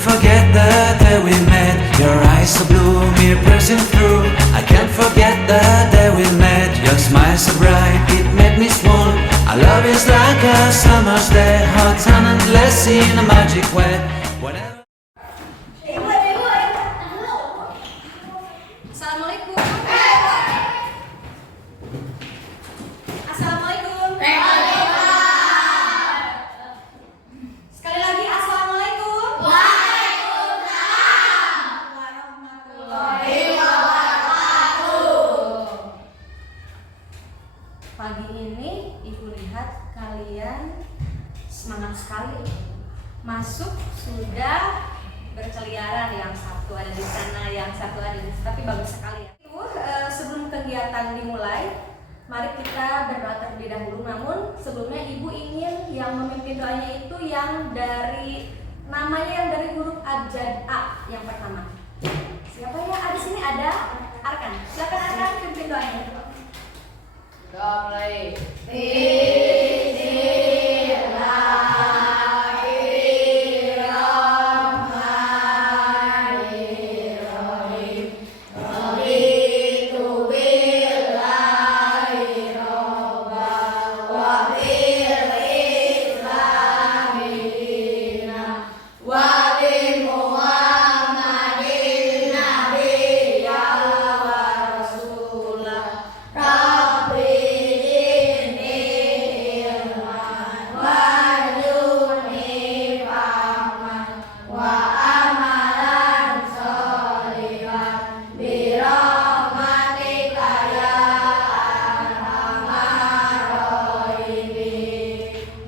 forget the day we met. Your eyes so blue, me piercing through. I can't forget the day we met. Your smile so bright, it made me swoon. Our love is like a summer's day, hot and endless in a magic way. Whatever. Assalamualaikum. Assalamualaikum. Sekali lagi assalamualaikum. Waalaikumsalam warahmatullahi wabarakatuh. Pagi ini Ibu lihat kalian semangat sekali. Masuk sudah berkeliaran, yang satu ada di sana, yang satu ada di sana, tapi bagus sekali ya. Sebelum kegiatan dimulai, mari kita berdoa terlebih dahulu. Namun sebelumnya Ibu ingin yang memimpin doanya itu yang dari namanya yang dari huruf abjad A yang pertama. Siapa ya? Di sini ada Arkan. Silakan Arkan pimpin doanya. Doa mulai.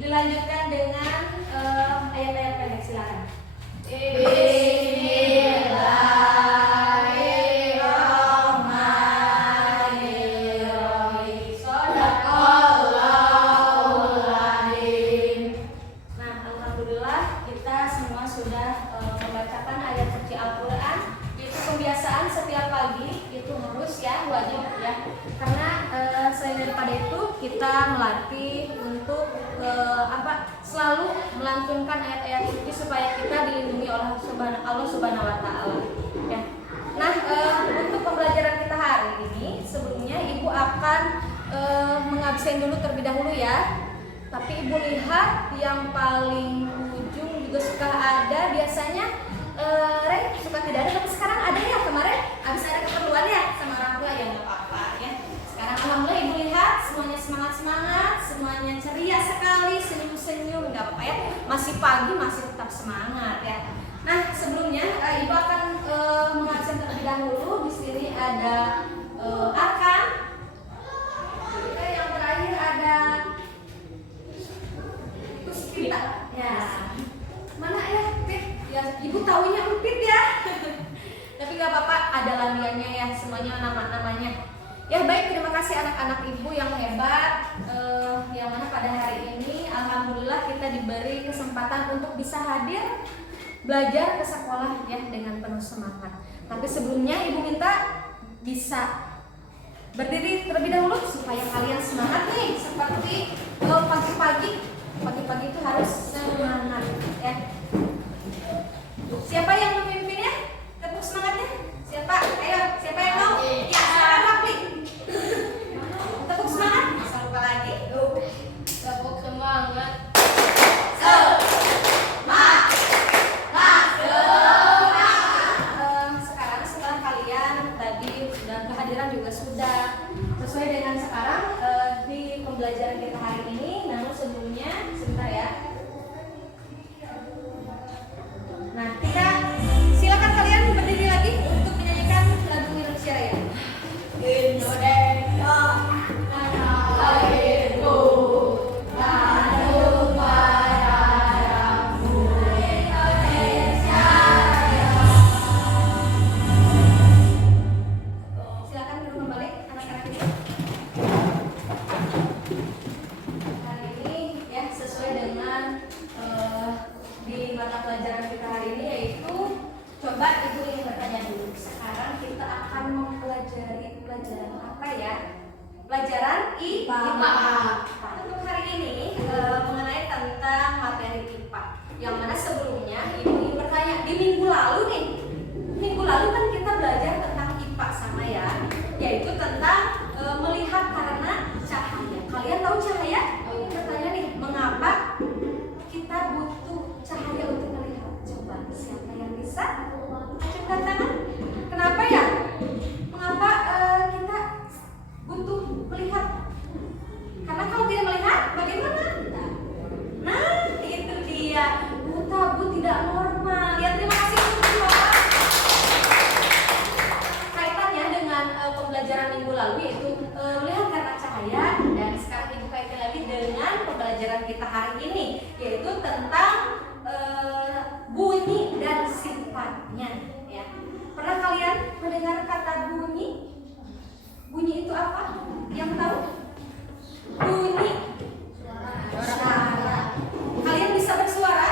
Dilanjutkan dengan ayat-ayat pendek, silakan. Nah, alhamdulillah kita semua sudah membacakan ayat suci Al-Quran. Itu kebiasaan setiap pagi, itu harus ya, wajib ya. Karena selain daripada itu kita melatih untuk selalu melantunkan ayat-ayat suci supaya kita dilindungi oleh Allah Subhanahu wa Ta'ala ya. Nah, untuk pembelajaran kita hari ini sebelumnya Ibu akan mengabsen dulu terlebih dahulu ya. Tapi Ibu lihat yang paling ujung juga suka ada biasanya suka tidak ada, tapi sekarang ada ya. Kemarin habis ada keperluan ya sama orang tua, ya nggak apa-apa ya. Sekarang alhamdulillah Ibu lihat semuanya semangat, semuanya ceria sekali, senyum-senyum, nggak apa-apa ya. Masih pagi, masih tetap semangat ya. Nah, sebelumnya Ibu akan mengabsen terlebih dahulu. Di sini ada Arkan. Oke, yang terakhir ada Puspita. Ya. Mana ya? Pit. Ya, Ibu taunya Upit ya. Tapi nggak apa-apa, ada lamiannya ya, semuanya nama-namanya. Ya baik, terima kasih anak-anak Ibu yang hebat, yang mana pada hari ini alhamdulillah kita diberi kesempatan untuk bisa hadir belajar ke sekolah ya dengan penuh semangat. Tapi sebelumnya Ibu minta bisa berdiri terlebih dahulu supaya kalian semangat nih, seperti pagi-pagi itu harus semangat ya. Siapa yang memimpinnya? Tepuk semangatnya. Siapa? Ayo, siapa yang mau? Ya, Rapli. Tepuk semangat. Jangan lupa lagi. Tepuk semangat. Sekarang setelah kalian tadi sudah kehadiran juga sudah sesuai dengan sekarang di pembelajaran kita hari ini. Namun sebelumnya sebentar ya. Nah, kita silakan kalian berdiri lagi untuk menyanyikan lagu Indonesia Raya. Indonesia, tanah airku, tanah padamu, Indonesia Raya. Silakan duduk kembali anak-anak itu. Hari ini ya sesuai dengan di mata pelajaran kita hari ini, yaitu coba Ibu ingin bertanya dulu. Sekarang kita akan mempelajari pelajaran apa ya? Pelajaran IPA. Untuk hari ini mengenai tentang materi IPA. Yang mana sebelumnya Ibu ingin bertanya, di di minggu lalu nih, minggu lalu kan kita belajar tentang IPA sama ya, yaitu tentang melihat karena cahaya. Kalian tahu cahaya? Bertanya nih, mengapa kita butuh cahaya untuk melihat? Coba siapa yang bisa? Acungkan tangan. Kenapa ya? Mengapa kita butuh melihat? Karena kalau tidak melihat, bagaimana? Nah, itu dia. Buta, Bu, tidak normal. Ya, terima kasih untuk Bapak. Kaitannya dengan pembelajaran minggu lalu yaitu melihat karena cahaya, dan sekarang Ibu kaitkan lagi dengan pembelajaran kita hari ini yaitu tentang bunyi dan sifatnya. Ya. Pernah kalian mendengar kata bunyi? Bunyi itu apa? Yang tahu? Bunyi suara. Kalian bisa bersuara?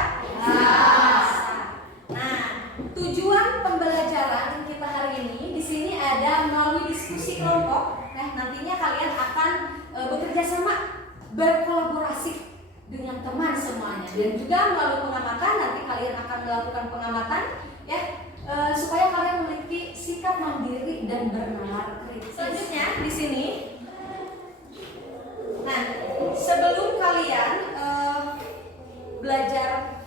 Nah, tujuan pembelajaran kita hari ini di sini ada melalui diskusi kelompok. Nah, nantinya kalian akan bekerja sama, berkolaborasi dengan teman semuanya, dan juga melalui pengamatan. Nanti kalian akan melakukan pengamatan, ya, supaya kalian memiliki sikap mandiri dan bernalar kritis. Selanjutnya di sini, nah, sebelum kalian belajar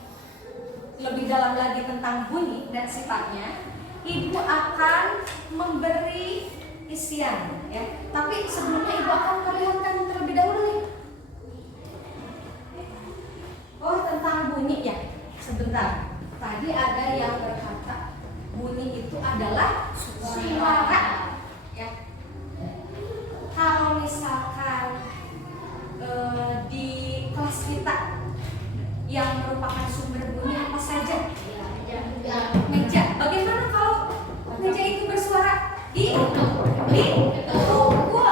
lebih dalam lagi tentang bunyi dan sifatnya, Ibu akan memberi isian, ya. Tapi sebelumnya Ibu akan perlihatkan terlebih dahulu nih. Oh, tentang bunyi ya. Sebentar. Tadi ada yang berkata bunyi itu adalah suara. Ya. Kalau misalkan di kelas kita yang merupakan sumber bunyi apa saja? Meja. Bagaimana kalau meja itu bersuara? Di pukul,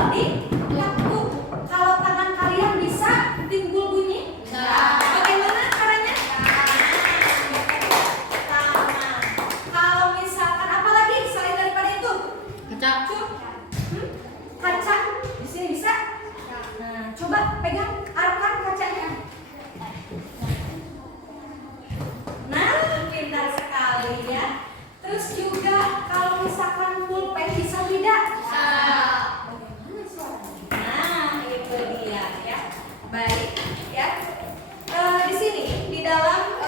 di laku. Kalau tangan kalian bisa timbul bunyi? Bagaimana caranya? Tangan. Kalau misalkan apa lagi selain daripada itu? Kaca. Kaca. Di sini bisa? Nah, coba pegang, arahkan kacanya. Nah, pintar sekali ya. Terus juga kalau misalkan pulpen bisa tidak? Bisa. Bagaimana suaranya? Nah, itu dia ya. Baik ya. Di sini di dalam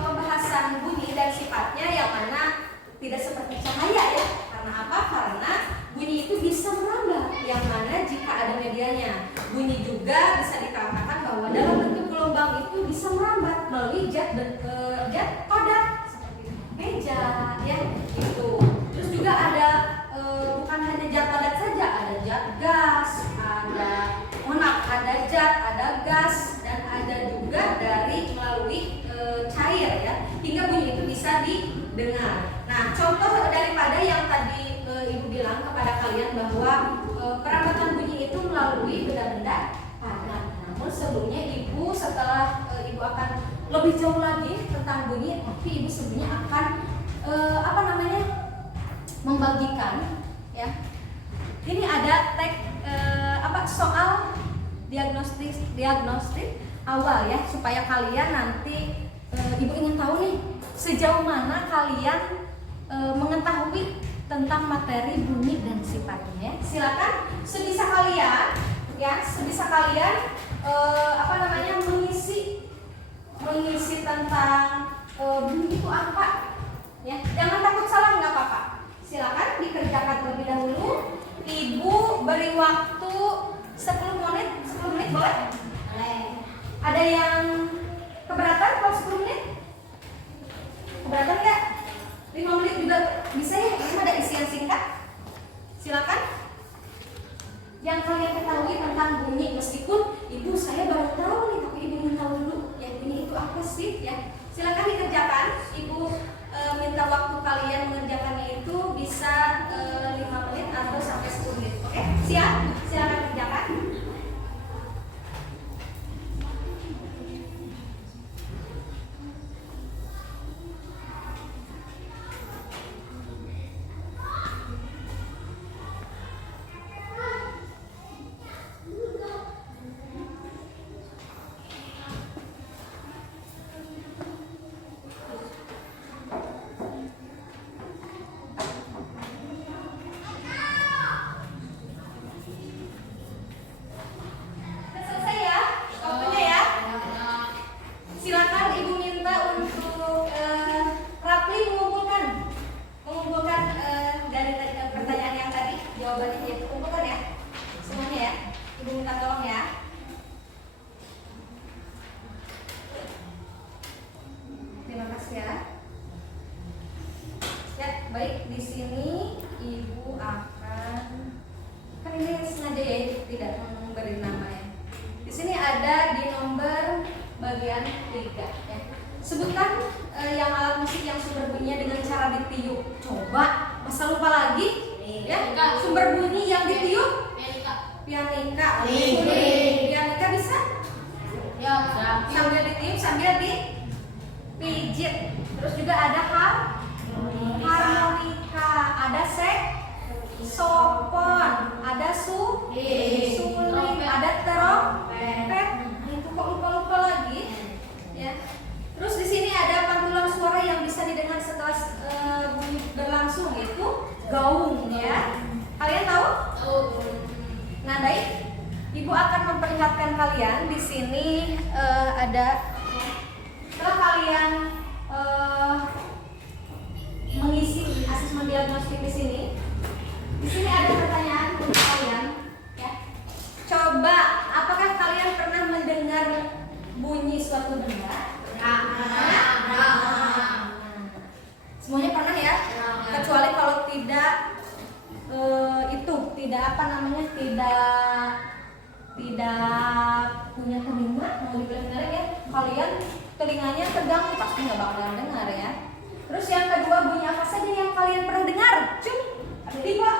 pembahasan bunyi dan sifatnya yang mana tidak seperti cahaya ya. Karena apa? Karena bunyi itu bisa merambah, yang mana jika ada medianya. Bunyi juga bisa dikatakan bahwa dalam bentuk gelombang itu bisa merambat melalui zat padat seperti meja ya itu. Terus juga ada bukan hanya zat padat saja, ada zat gas, ada zat, ada gas, dan ada juga dari melalui cair ya, hingga bunyi itu bisa didengar. Nah, contoh daripada yang tadi Ibu bilang kepada kalian bahwa perambatan bunyi itu melalui benda-benda padat. Namun sebelumnya Ibu, setelah Ibu akan lebih jauh lagi tentang bunyi, tapi Ibu sebenarnya akan membagikan ya. Ini ada soal diagnostik awal ya, supaya kalian nanti Ibu ingin tahu nih sejauh mana kalian mengetahui tentang materi bunyi dan sifatnya. Silakan sebisa kalian mengisi tentang bunyi itu apa ya. Jangan takut salah, nggak apa-apa. Silakan dikerjakan terlebih dahulu. Ibu beri waktu 10 menit boleh? Ada yang keberatan kalau 10 menit? Keberatan nggak? 5 menit juga bisa ya, karena ada isian singkat. Silakan. Yang kalian ketahui tentang bunyi, meskipun Ibu saya baru tahu nih, tapi Ibu ingin tahu dulu ya bunyi itu apa sih ya. Silakan dikerjakan. Ibu minta waktu kalian mengerjakannya itu bisa 5 menit atau sampai 10 menit. Oke? Siap? Silakan kerjakan. baik di sini ibu akan kan ini sengaja ya tidak memberi nama ya. Di sini ada di nomor bagian 3 ya. Sebutkan yang alat musik yang sumber bunyinya dengan cara ditiup. Coba, masa lupa lagi? Ya, sumber bunyi yang ditiup? Pianika. Pianika bisa? Ya. Sambil ditiup, sambil dipijit. Terus juga ada harmonika, ada saxophon, ada suling, ada trompet. Itu kok lupa lagi? Ya. Terus di sini ada pantulan suara yang bisa didengar setelah bunyi berlangsung, yaitu gaung ya. Kalian tahu? Nah, baik. Ibu akan memperlihatkan kalian di sini ada setelah kalian mengisi asesmen diagnostik di sini. Di sini ada pertanyaan untuk kalian ya. Coba, apakah kalian pernah mendengar bunyi suatu benda? Semuanya pernah ya? Kecuali kalau tidak tidak punya telinga, mau dibilang dengar ya, kalian telinganya terganggu pasti nggak bakalan dengar ya. Terus yang kedua, bunyi apa saja yang kalian pernah dengar? Tiba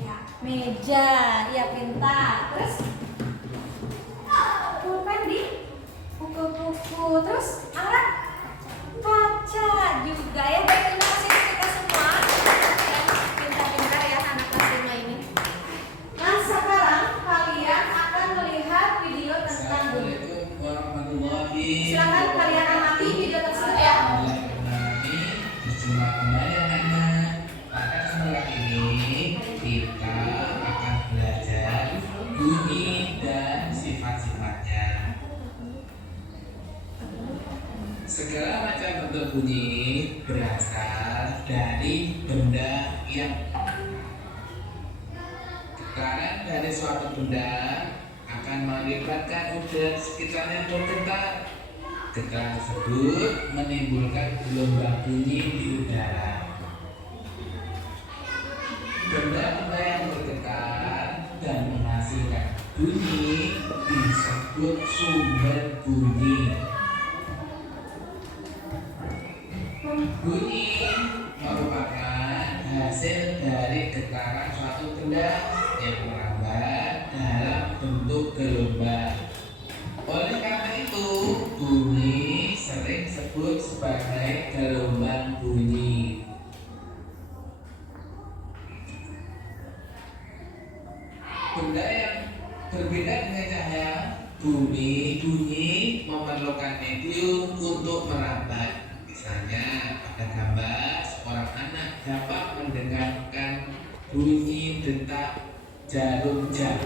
ya, meja, ya pintar. Terus pulpen di buku-buku. Terus alat kaca juga ya. Baik, terima kasih untuk kita semua yang pintar-pintar ya anak kelas 5 ini. Nah, sekarang kalian akan melihat video tentang bunyi. Assalamualaikum warahmatullahi Silakan kalian amati video tersebut ya. Berjumpa kembali anak-anak. Pada kesempatan ini kita akan belajar bunyi dan sifat-sifatnya. Segala macam bentuk bunyi berasal dari benda yang tekanan dari suatu benda akan mengakibatkan udara sekitarnya bergetar. Getaran tersebut menimbulkan gelombang bunyi di udara. Benda-benda yang bergetar dan menghasilkan bunyi disebut sumber bunyi. Bunyi merupakan hasil dari getaran suatu benda yang merambat dalam bentuk gelombang. Oleh karena itu, bunyi sering disebut sebagai gelombang bunyi. Benda yang berbeda dengan cahaya, bunyi memerlukan medium untuk merambat. Misalnya, pada gambar seorang anak dapat mendengarkan bunyi detak jarum jam.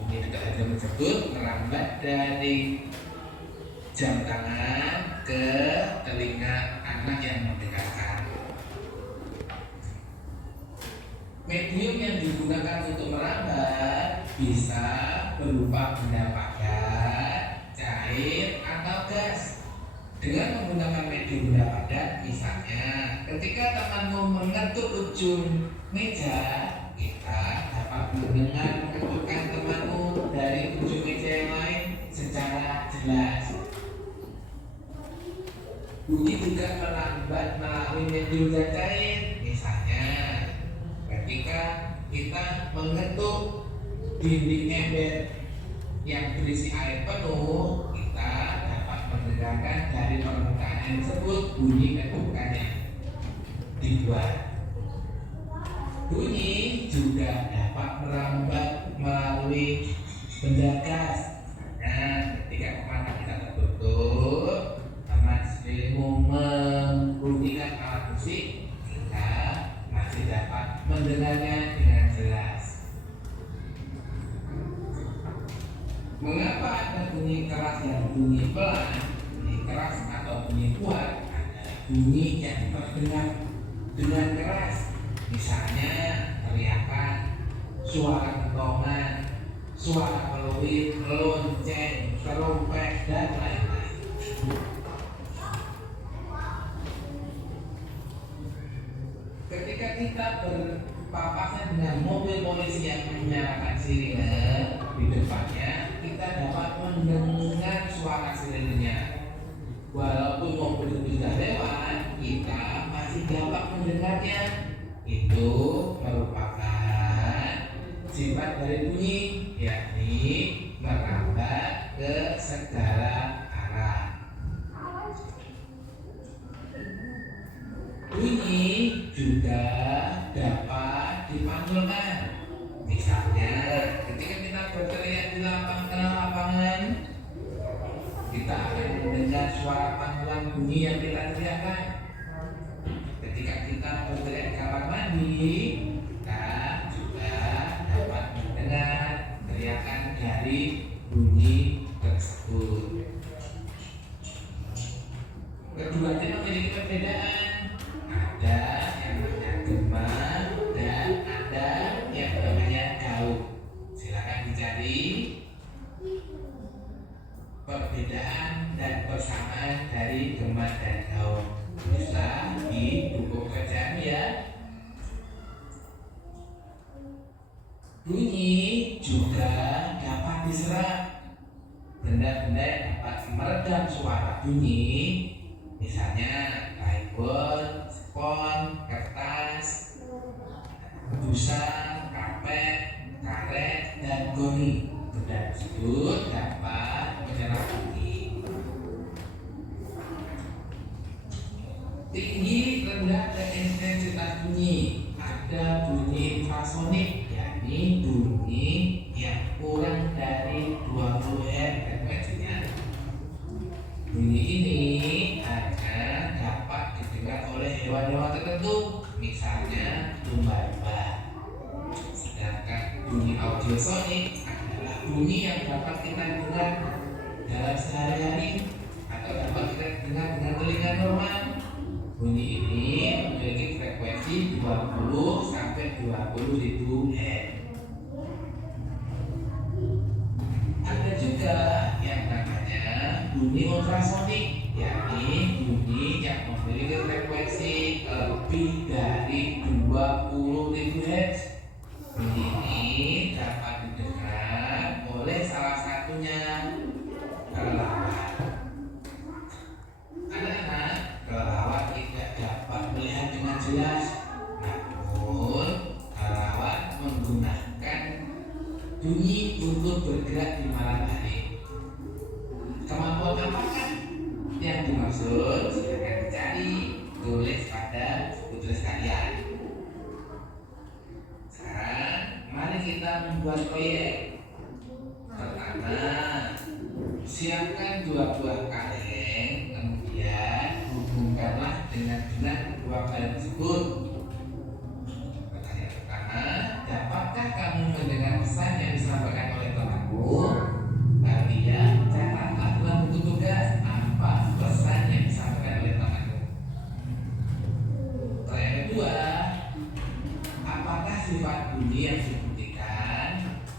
Bunyi detak jarum tersebut merambat dari jam tangan ke telinga anak yang mendengarkan. Medium yang digunakan untuk merambat bisa berupa benda padat, cair, atau gas. Dengan menggunakan medium benda padat, misalnya ketika temanmu mengetuk ujung meja, kita dapat mendengar ketukan temanmu dari ujung meja yang lain secara jelas. Bunyi juga melambat melalui medium dan cair, misalnya ketika kita mengetuk dinding ember yang berisi air penuh, kita dapat mendengarkan dari permukaan air tersebut bunyi ketukan yang dibuat. Bunyi juga dapat merambat melalui benda gas. Nah, ketika kepala kita tertutup, sama sekelilingmu membunyikan alat musik, kita masih dapat mendengarnya dengan jelas. Mengapa ada bunyi keras dan bunyi pelan, bunyi keras atau bunyi kuat? Ada bunyi yang terdengar dengan keras, misalnya teriakan, suara kentongan, suara peluit, lonceng, trompet, dan lain-lain. kita berpapasan dengan mobil polisi yang menyalakan sirine di depannya, kita dapat mendengar suara sirenenya. Walaupun mobil itu sudah lewat, kita masih dapat mendengarnya. Itu merupakan sifat dari bunyi, yakni merambat ke segala arah. Bunyi juga dapat dipanggilkan. Misalnya, ketika kita berteriak di lapangan, kita akan mendengar suara panggilan bunyi yang kita teriakkan. Ketika kita berteriak di kamar mandi, kita juga dapat mendengar teriakan dari bunyi tersebut. Keduanya memiliki perbedaan. Ada yang namanya gema dan ada yang namanya gauk. Silakan dicari perbedaan dan persamaan dari gema dan gauk. Bisa di buku kerjaan ya. Bunyi juga dapat diserap. Benda-benda yang dapat meredam suara bunyi, misalnya tripod, spons, kertas, busa, karpet, karet, dan goni. Benda tersebut dapat menyerap bunyi. Tinggi, rendah, dan intensitas bunyi. Ada bunyi infrasonik, yakni bunyi yang kurang dari 20 Hz frekuensinya. Bunyi ini hanya dapat didengar oleh hewan-hewan tertentu, misalnya lumba-lumba. Sedangkan bunyi audiosonik adalah bunyi yang dapat kita dengar dalam sehari-hari atau dapat kita dengar dengan telinga normal. Bunyi ini memiliki frekuensi 20 sampai 20.000 Hz. Ada juga yang namanya bunyi ultrasonik, yakni bunyi yang memiliki frekuensi lebih dari 20.000 Hz. Bunyi ini dapat didengar oleh salah satunya kelelawar. Anak-anak, kelelawar tidak dapat melihat dengan jelas, namun kelelawar menggunakan bunyi untuk bergerak di malam hari. Kemampuan apakah yang dimaksud? Silakan dicari, tulis pada buku tulis kalian. Sekarang mari kita membuat proyek. Pertama, siapkan 2 buah kaleng, kemudian hubungkanlah dengan kedua kaleng tersebut. Pertanyaan pertama, dapatkah kamu mendengar pesan yang disampaikan oleh temanmu? Kalian catatlah dalam buku tugas apa pesan yang disampaikan oleh temanmu. Pertanyaan kedua, apakah sifat bunyi yang dibuktikan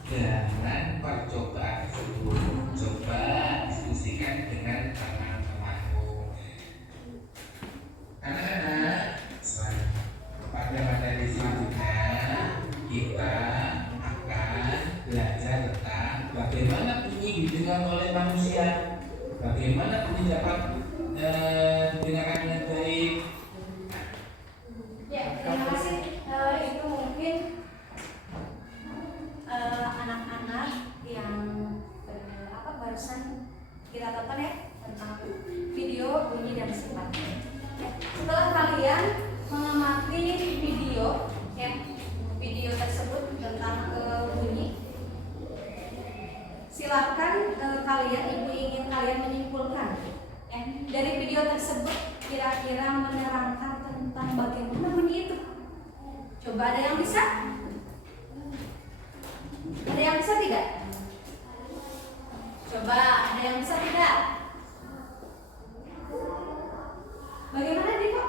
dengan percobaan tersebut? Coba diskusikan dengan teman-temanmu. Anak-anak, pada materi selanjutnya kita akan belajar tentang bagaimana bunyi didengar oleh manusia, bagaimana bunyi dapat didengarkan dengan baik. Ya, terima kasih. Itu mungkin anak-anak yang barusan kita tonton ya tentang video bunyi dan sifatnya. Ya, setelah kalian mengamati video, ya video tersebut tentang bunyi, silakan kalian, ibu ingin kalian menyimpulkan ya, dari video tersebut kira-kira menerangkan tentang bagaimana bunyi itu. Coba, ada yang bisa? Ada yang bisa tidak? Coba, ada yang bisa tidak? Bagaimana Dipo?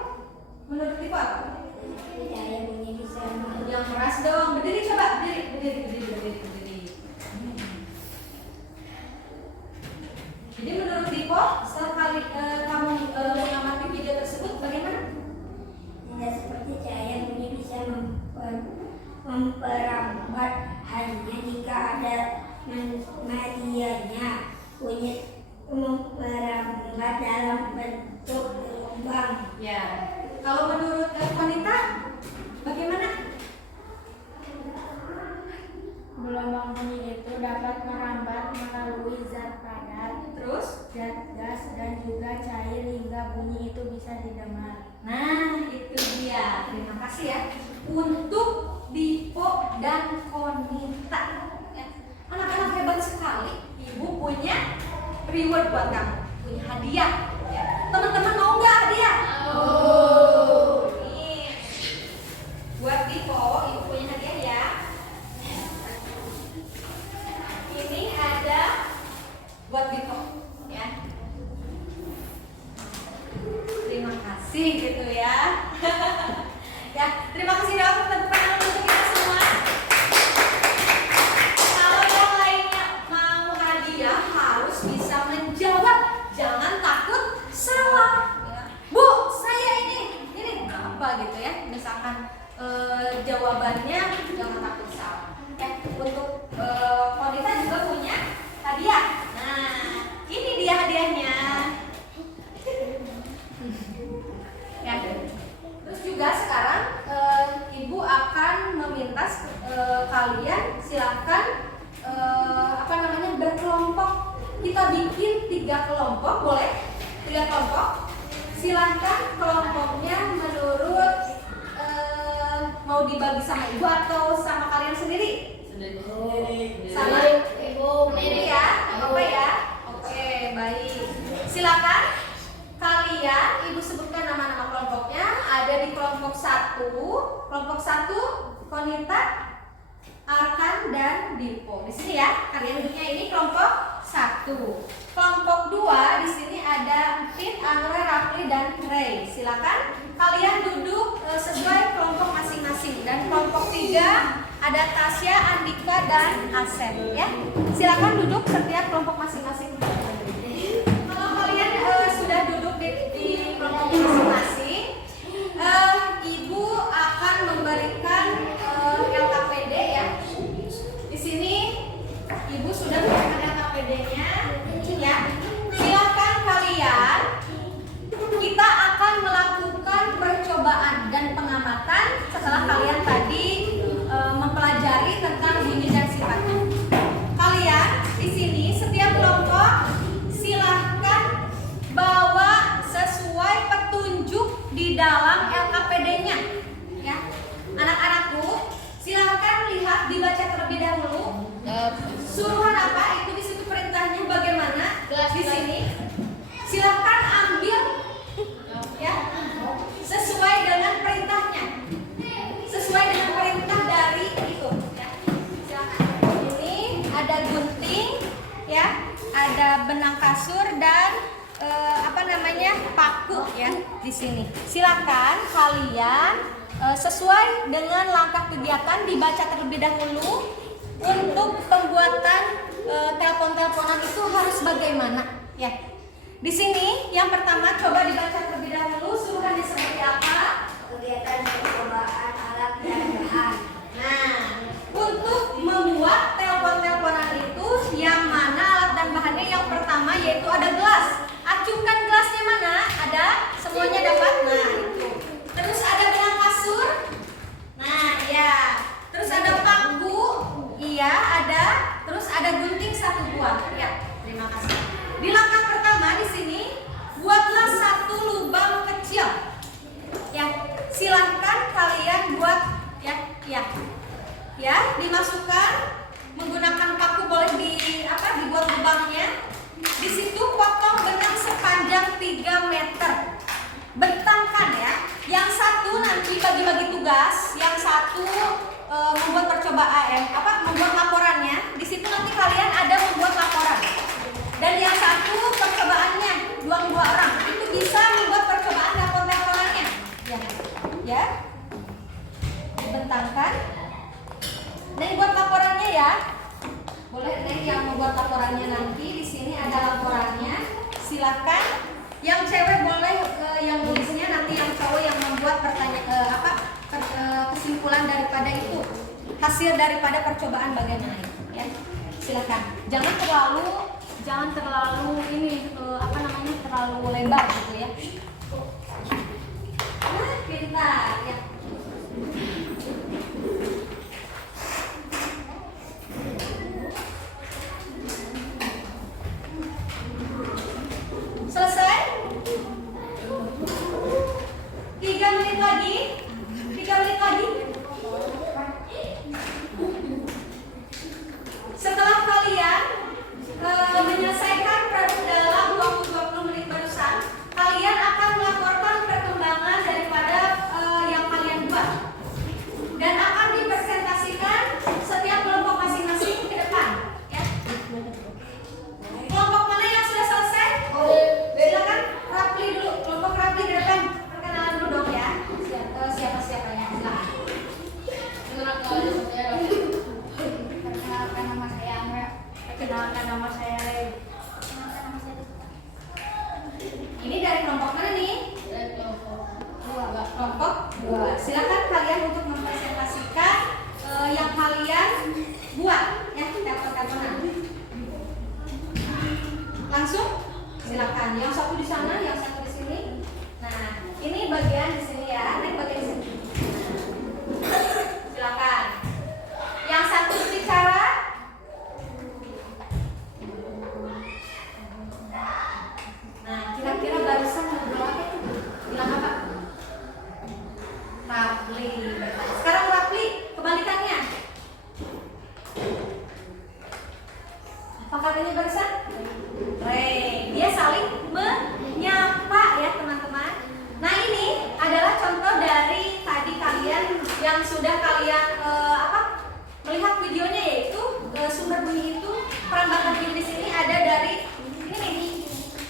Menurut Dipo apa? Cahaya bunyi bisa Yang keras dong. Berdiri coba, berdiri. Jadi menurut Dipo, setelah kamu mengamati video tersebut, bagaimana? tidak seperti cahaya bunyi bisa memperambat hanya jika ada medianya. Kunyit memperambat dalam bentuk gelombang. Ya. Kalau menurut wanita bagaimana? Gelombang bunyi itu dapat merambat melalui zat padat, Terus? zat gas, dan juga cair hingga bunyi itu bisa didengar. Nah, itu dia. Terima kasih ya. Untuk Dipo dan Konita. Ya. Anak-anak hebat sekali. Ibu punya reward buat kamu. Punya hadiah. Ya. Teman-teman mau nggak hadiah? Nih. Buat Dipo, ibu punya hadiah ya. Ini ada buat Dipo. Ya. Terima kasih gitu ya. Ya, terima kasih dong teman-teman untuk kita semua. Kalau yang lainnya mau hadiah harus bisa menjawab, jangan takut salah. Ya. Bu, saya ini apa gitu ya? Misalkan jawabannya jangan takut salah. Untuk Konita juga punya hadiah. Nah, ini dia hadiahnya. Ya. Terus juga sekarang ibu akan meminta kalian silahkan berkelompok. Kita bikin 3 kelompok, boleh? 3 kelompok. Silahkan kelompoknya menurut mau dibagi sama ibu atau sama kalian sendiri? Sama ibu sendiri ya, apa ya? Oke, baik. Silakan kalian, ibu sebutkan nama-nama kelompoknya. Ada di kelompok 1. Kelompok 1 Konita, Arkan, dan Dipo. Di sini ya, kalian duduknya ini kelompok 1. Kelompok 2 di sini ada Empit, Anwar, Rafli, dan Ray. Silakan kalian duduk sesuai kelompok masing-masing. Dan kelompok 3 ada Tasya, Andika, dan Asep. Ya, silakan duduk setiap kelompok masing-masing. Kalau kalian sudah duduk di kelompok masing-masing, ibu akan memberikan LKPD ya. Di sini ibu sudah memberikan LKPD-nya. Ya, silakan kalian. Kita akan melakukan percobaan dan pengamatan setelah kalian tadi mempelajari tentang bunyi dan sifatnya. Kalian di sini setiap kelompok silahkan bawa sesuai petunjuk di dalam LKPD-nya. Ya, anak-anakku, silahkan lihat dibaca terlebih dahulu. Suruhan apa itu di situ, perintahnya bagaimana di sini. Silahkan ambil ya sesuai dengan perintahnya. Sesuai dengan perintah dari itu ya. Silakan. Ini ada gunting ya, ada benang kasur dan paku ya di sini. Silakan kalian sesuai dengan langkah kegiatan dibaca terlebih dahulu. Untuk pembuatan telepon-teleponan itu harus bagaimana ya. Di sini yang pertama coba dibaca terlebih dahulu suruhannya seperti apa. Kegiatan percobaan alat dan bahan. Nah, untuk membuat telepon-teleponan itu yang mana alat dan bahannya? Yang pertama yaitu ada gelas. Acukan gelasnya mana? Ada? Semuanya dapat? Nah, itu. Terus ada benang kasur. Nah, ya. Terus ada paku. Iya, ada. Terus ada gunting 1 buah. Ya, terima kasih. Di langkah pertama di sini buatlah 1 lubang kecil. Ya, silahkan kalian buat ya dimasukkan menggunakan paku, boleh dibuat lubangnya. Di situ potong benang sepanjang 3 meter. Bentangkan ya. Yang 1 nanti bagi-bagi tugas, yang 1 membuat percobaan membuat laporannya. Di situ nanti kalian ada membuat laporan. Dan yang 1 percobaannya 2 orang. Itu bisa membuat percobaan telepon-teleponannya. Ya. Bentangkan. Neng buat laporannya ya. Boleh Neng yang membuat laporannya nanti. Di sini ada laporannya. Silakan. Yang cewek boleh yang nulisnya, nanti yang cowok yang membuat kesimpulan daripada itu. hasil daripada percobaan bagaimana itu ya. Silakan. Jangan terlalu ini terlalu lebar gitu ya. Nah, pintar ya. Selesai? 3 menit lagi. 3 menit lagi. Setelah kalian menyelesaikan produk dalam waktu 20 menit barusan, kalian akan melaporkan perkembangan daripada yang kalian buat dan akan dipresentasikan setiap kelompok masing-masing ke depan ya. Kelompok mana yang sudah selesai? Silakan Rapli dulu, kelompok Rapli ke depan. Perkenalan dulu dong ya. Siapa-siapa ya? Silakan. Perkenalkan nama saya Amra. Perkenalkan nama saya Ray. Ini dari kelompok mana nih? Kelompok 2. Silakan kalian untuk mempresentasikan yang kalian buat ya, telepon-teleponan. Langsung silakan. Yang satu di sana, yang satu di sini. Nah, ini bagian di sini ya. Ini bagian di sini. Silakan. Yang satu bicara. Nah, kira-kira barusan ngobrol apa tuh? Bilang apa? Rapli. Sekarang Rapli, kebalikannya. Apa katanya barusan? Ray. Dia saling menyapa ya teman-teman. Nah, ini adalah contoh dari tadi kalian yang sudah kalian melihat videonya, yaitu sumber bunyi itu perambatan bunyi di sini ada dari ini nih.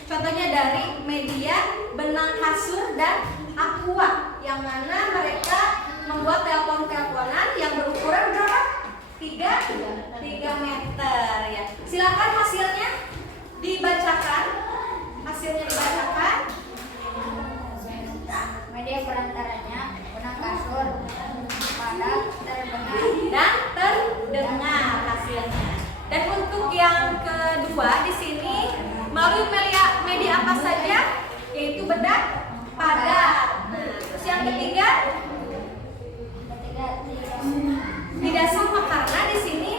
Contohnya dari media, benang kasur dan aqua, yang mana mereka membuat telepon-teleponan yang berukuran berapa? 3 meter ya. Silakan hasilnya dibacakan. Hasilnya dibacakan. Media perantaranya benang kasur, padat, terbenam. Dan terdengar hasilnya. Dan untuk yang kedua di sini melalui media apa saja, yaitu bedak padat. Nah, terus yang ketiga tidak sama, karena di sini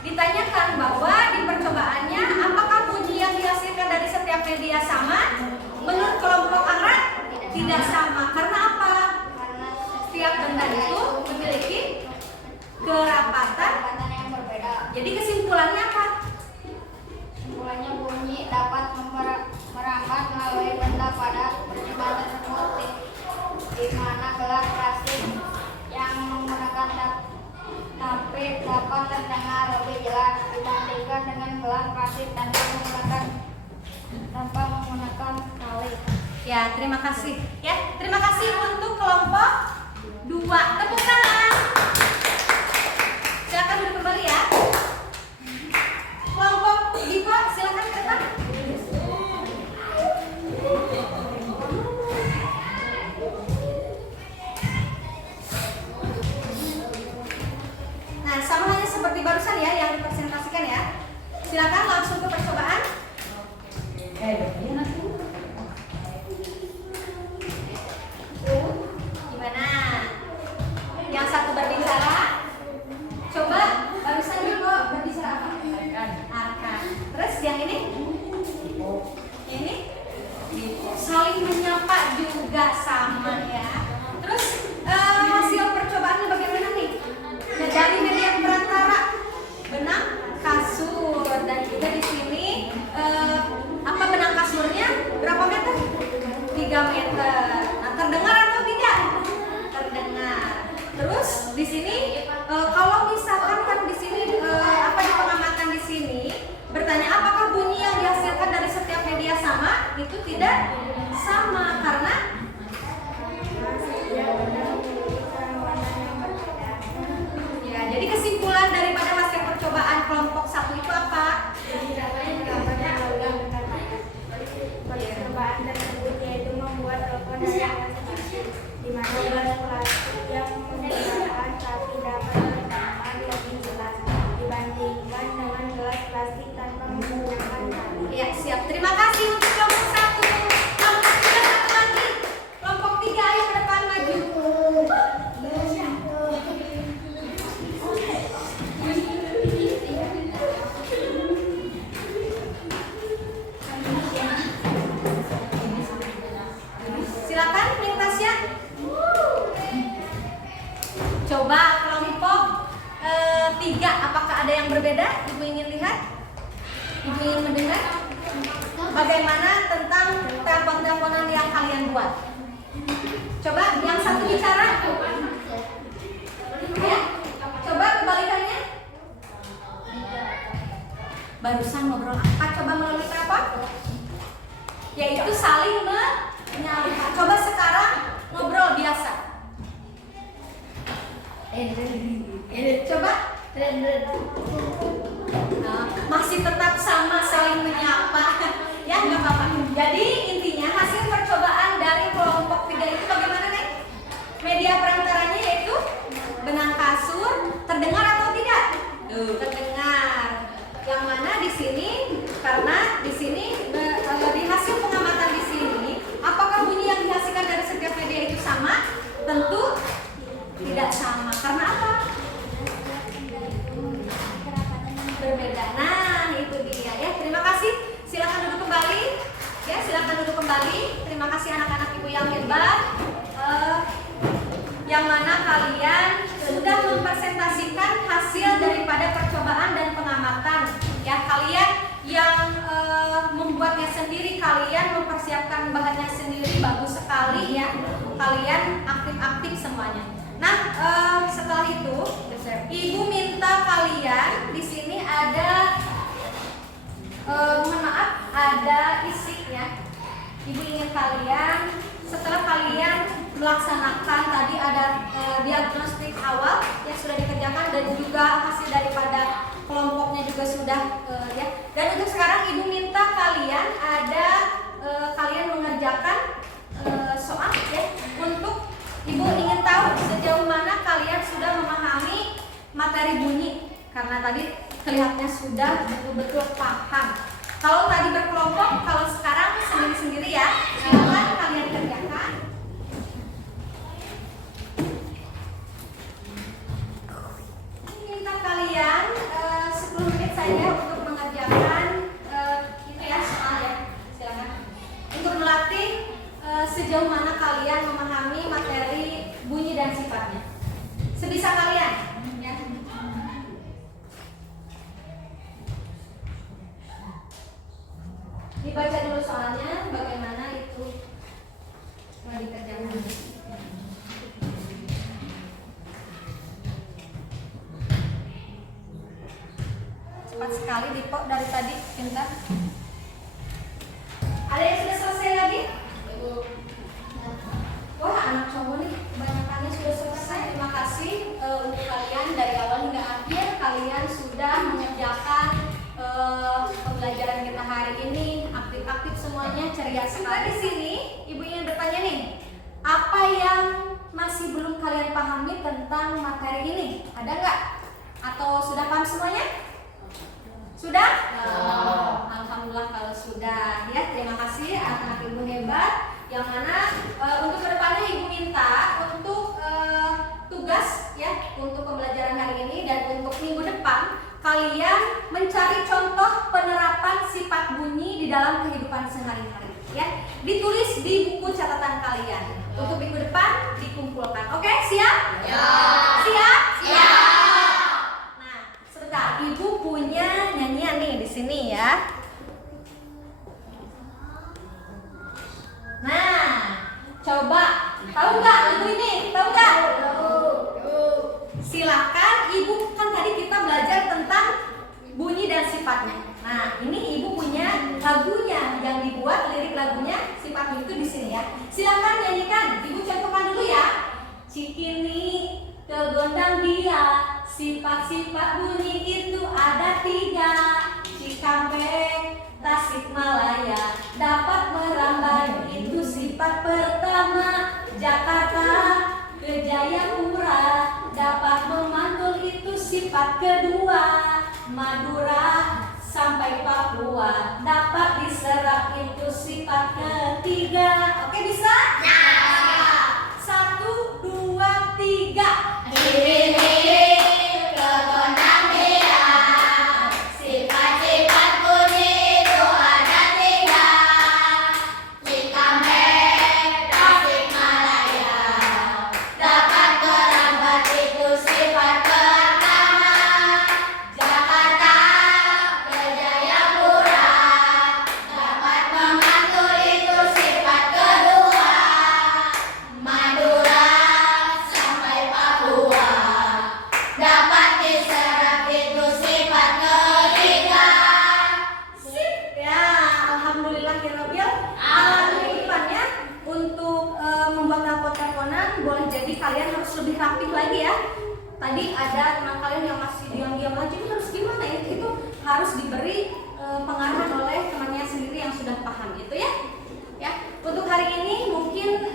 ditanyakan bahwa di percobaannya apakah bunyi yang dihasilkan dari setiap media sama. Menurut kelompok Amra tidak sama. Karena apa? Karena Setiap benda itu memiliki kerapatan. yang berbeda. Jadi kesimpulannya apa? Kesimpulannya bunyi dapat merambat melalui benda padat benda tersebut di mana gelas plastik yang menggunakan tapi dapat terdengar lebih jelas dibandingkan dengan gelas plastik tanpa menggunakan tali. Ya, terima kasih. Ya, terima kasih untuk kelompok 2. Tepuk tangan. Silakan duduk kembali ya. Kelompok Diva, silakan ke depan. Nah, sama halnya seperti barusan ya yang dipresentasikan ya. Silakan langsung ke percobaan. Gimana? Yang satu berbicara. Coba barusan Diva berbicara apa? Arkan. Terus yang ini? Ini saling menyapa juga sama ya. Terus hasil percobaannya bagaimana nih? Dari media perantara benang kasur, dan juga di sini benang kasurnya berapa meter? 3 meter. Nah, terdengar atau tidak? Terdengar. Terus di sini kalau misalkan kan di sini di pengamatan di sini bertanya apakah bunyi yang dihasilkan dari setiap media sama? Itu tidak sama, karena ya, jadi kesimpulan daripada hasil percobaan kelompok 1 itu apa? Percobaan tersebut yaitu membuat telepon di mana gelas plastik yang menggunakan tapi dapat Coba kelompok 3, apakah ada yang berbeda? Ibu ingin lihat? Ibu ingin mendengar? Bagaimana tentang telepon-teleponan yang kalian buat? Coba yang satu bicara. Ya, coba kebalikannya. Barusan ngobrol apa? Coba melalui telepon. Yaitu saling menyalahkan. Coba sekarang ngobrol biasa. Coba. Nah, masih tetap sama saling menyapa. Ya nggak apa-apa. Jadi intinya hasil percobaan dari kelompok 3 itu bagaimana nih? Media perantaranya yaitu benang kasur. Terdengar atau tidak? Terdengar. Yang mana di sini? Karena di sini di hasil pengamatan di sini, apakah bunyi yang dihasilkan dari setiap media itu sama? Tentu tidak sama. Karena apa? Berbeda. Nah, itu dia ya. Terima kasih. Silakan duduk kembali. Ya, silakan duduk kembali. Terima kasih anak-anak ibu yang hebat. Yang mana kalian sudah mempresentasikan hasil daripada percobaan dan pengamatan. Ya, kalian yang membuatnya sendiri, kalian mempersiapkan bahannya sendiri, bagus sekali ya. Kalian aktif-aktif semuanya. Nah, setelah itu, ibu minta kalian di sini ada, mohon maaf, ada isinya. Ibu ingin kalian setelah kalian melaksanakan tadi ada diagnostik awal yang sudah dikerjakan dan juga hasil daripada kelompoknya juga sudah ya. Dan untuk sekarang ibu minta kalian ada kalian mengerjakan soal ya. Untuk ibu ingin tahu sejauh mana kalian sudah memahami materi bunyi, karena tadi kelihatannya sudah betul-betul paham. Kalau tadi berkelompok, kalau sekarang sendiri-sendiri ya, silakan kalian kerjakan. Minta kalian 10 menit saja untuk mengerjakan itu ya soal ya, silakan. Untuk melatih sejauh mana kalian memahami materi bunyi dan sifatnya. Sebisa kalian ya. Dibaca dulu soalnya, bagaimana itu mau dikerjakan. Cepat sekali Dipo dari tadi, pintar. Ada yang sudah selesai lagi? Wah, anak cowok nih, kebanyakannya sudah selesai. Terima kasih untuk kalian dari awal hingga akhir. Kalian sudah mengerjakan pembelajaran kita hari ini, aktif-aktif semuanya, ceria sekali. Di sini, ibu ingin bertanya nih, apa yang masih belum kalian pahami tentang materi ini? Ada nggak? Atau sudah paham semuanya? Sudah? Alhamdulillah kalau sudah. Ya, terima kasih anak-anak ibu hebat. Yang mana untuk kedepannya ibu minta untuk tugas ya untuk pembelajaran hari ini dan untuk minggu depan kalian mencari contoh penerapan sifat bunyi di dalam kehidupan sehari-hari ya, ditulis di buku catatan kalian. Untuk minggu depan dikumpulkan. Oke, siap? Ya. Siap? Siap. Nah, sebentar, ibu punya nyanyian nih di sini ya. Nah, coba tahu nggak lagu ini? Tahu nggak? Silakan, ibu kan tadi kita belajar tentang bunyi dan sifatnya. Nah, ini ibu punya lagunya yang dibuat, lirik lagunya, sifatnya itu di sini ya. Silakan nyanyikan, ibu contohkan dulu ya. Cikini kegondang dia, sifat-sifat bunyi itu ada 3. Cikampek, Tasikmalaya, dapat merambai itu sifat pertama. Jakarta ke Jayapura, dapat memantul itu sifat kedua. Madura sampai Papua, dapat diserap itu sifat ketiga. Oke, bisa? Ya. 1, 2, 3. Dapat merambat itu Jadi kalian harus lebih rapih lagi ya. Tadi ada teman kalian yang masih diam-diam aja, ini harus gimana ya? Itu harus diberi pengarahan oleh temannya sendiri yang sudah paham gitu ya. Ya, untuk hari ini mungkin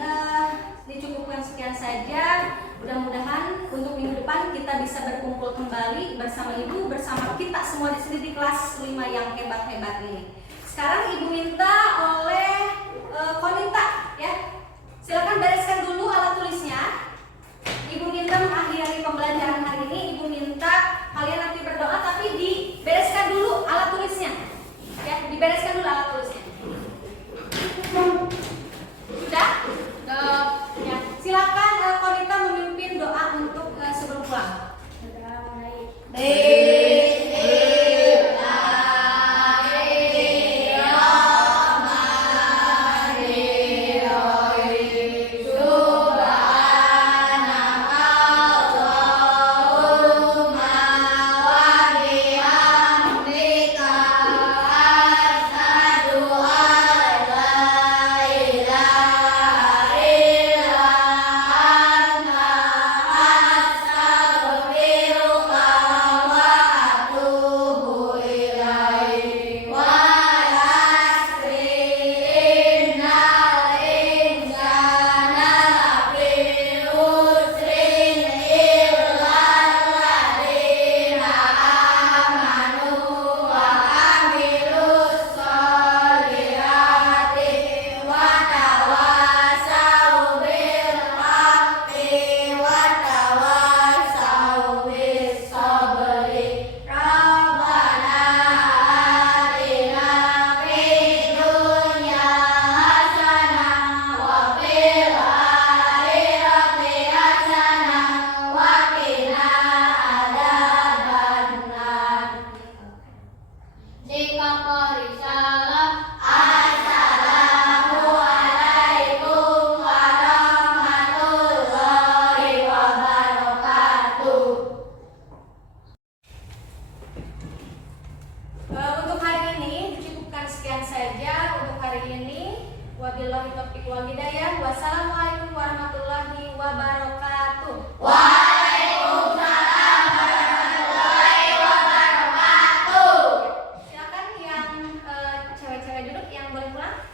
dicukupkan sekian saja. Mudah-mudahan untuk minggu depan kita bisa berkumpul kembali bersama Ibu, bersama kita semua di sini di kelas 5 yang hebat-hebat ini. Sekarang Ibu minta oleh Konita ya. Silakan bereskan dulu alat tulisnya. Ibu minta mengakhiri pembelajaran hari ini. Ibu minta kalian nanti berdoa tapi dibereskan dulu alat tulisnya. Ya, dibereskan dulu alat tulisnya. Sudah? Ya, silakan Konita memimpin doa untuk sebelum pulang. Untuk hari ini dicukupkan sekian saja untuk hari ini. Wabillahi taufiq wal hidayah. Wassalamualaikum warahmatullahi wabarakatuh. Waalaikumsalam warahmatullahi wabarakatuh. Silakan yang cewek-cewek duduk yang boleh pulang.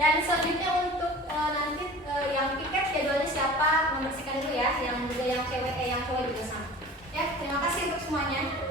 Dan selanjutnya untuk nanti yang piket jadwalnya siapa membersihkan dulu ya. Yang juga yang cewek yang cowok juga sama. Ya, terima kasih untuk semuanya.